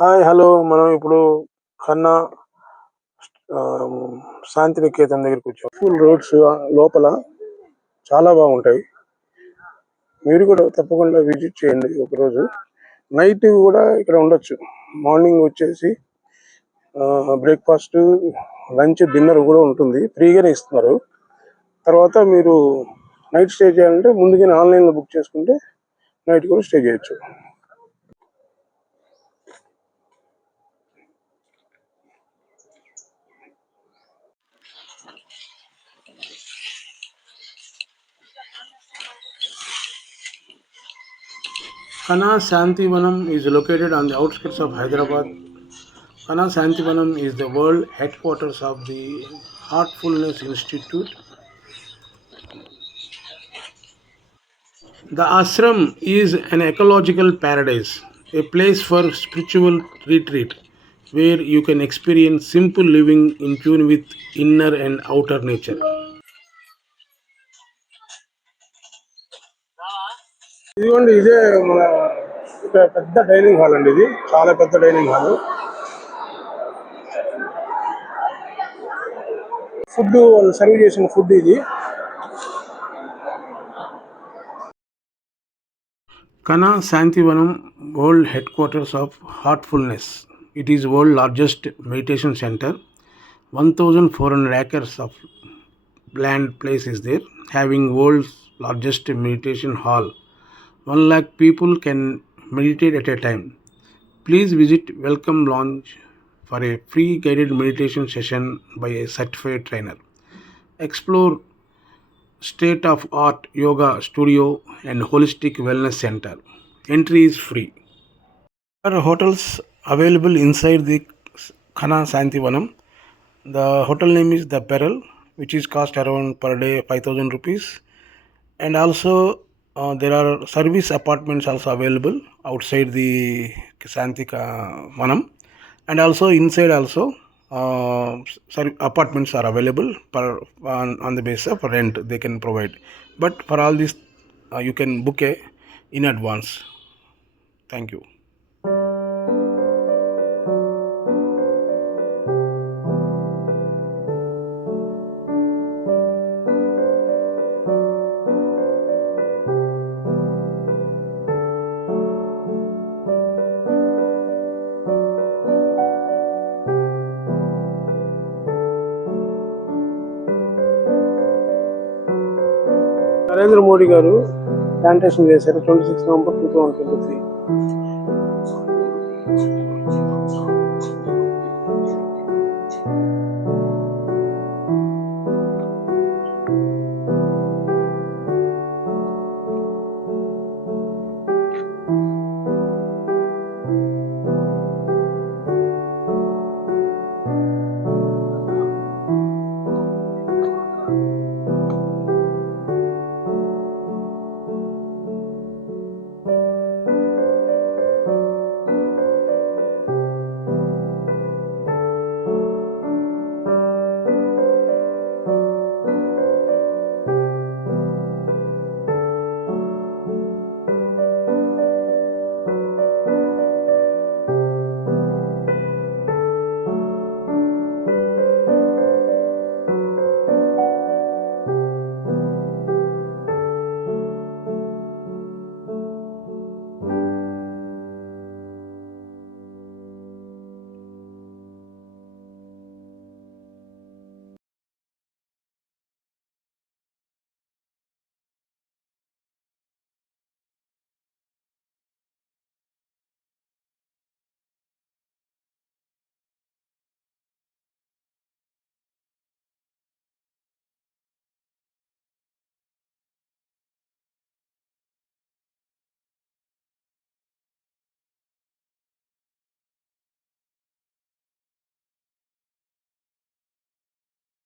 Hi hello మనం ఇప్పుడు ఖన్నా ఆహ్, శాంతినికేతన్ దగ్గరికి వచ్చాం. ఫుల్ రోడ్స్ లోపల చాలా బాగుంటాయి. మీరు కూడా తప్పకుండా విజిట్ చేయండి ఒకరోజు. నైట్ కూడా ఇక్కడ ఉండొచ్చు. మార్నింగ్ వచ్చేసి బ్రేక్ఫాస్ట్, లంచ్, డిన్నర్ కూడా ఉంటుంది. ఫ్రీగానే ఇస్తున్నారు. తర్వాత మీరు నైట్ స్టే చేయాలంటే ముందుగానే ఆన్లైన్లో బుక్ చేసుకుంటే నైట్ కూడా స్టే చేయొచ్చు. Kana Santivanam is located on the outskirts of Hyderabad. Kana Santivanam is the world headquarters of the Heartfulness Institute. The ashram is an ecological paradise, a place for spiritual retreat where you can experience simple living in tune with inner and outer nature. ఇదిగోండి ఇదే మన పెద్ద dining hall అండి. ఇది చాలా పెద్ద dining hall. Food వాళ్ళు serve చేసిన ఫుడ్ ఇది. Kana Santivanam, world headquarters of Heartfulness. It is world largest meditation center. 1,400 acres of land place is there, having world's largest meditation hall. 1 lakh people can meditate at a time. Please visit Welcome Lounge for a free guided meditation session by a certified trainer. Explore state of art yoga studio and holistic wellness center. Entry is free. There are hotels available inside the Khana Santivanam. The hotel name is The Peril, which is cost around per day 5,000 rupees. And also there are service apartments also available outside the Santika Vanam. And also inside also apartments are available on the basis of rent they can provide. But for all this you can book in advance. Thank you. Narendra Modi గారు plantation చేశారు 26 November 2023.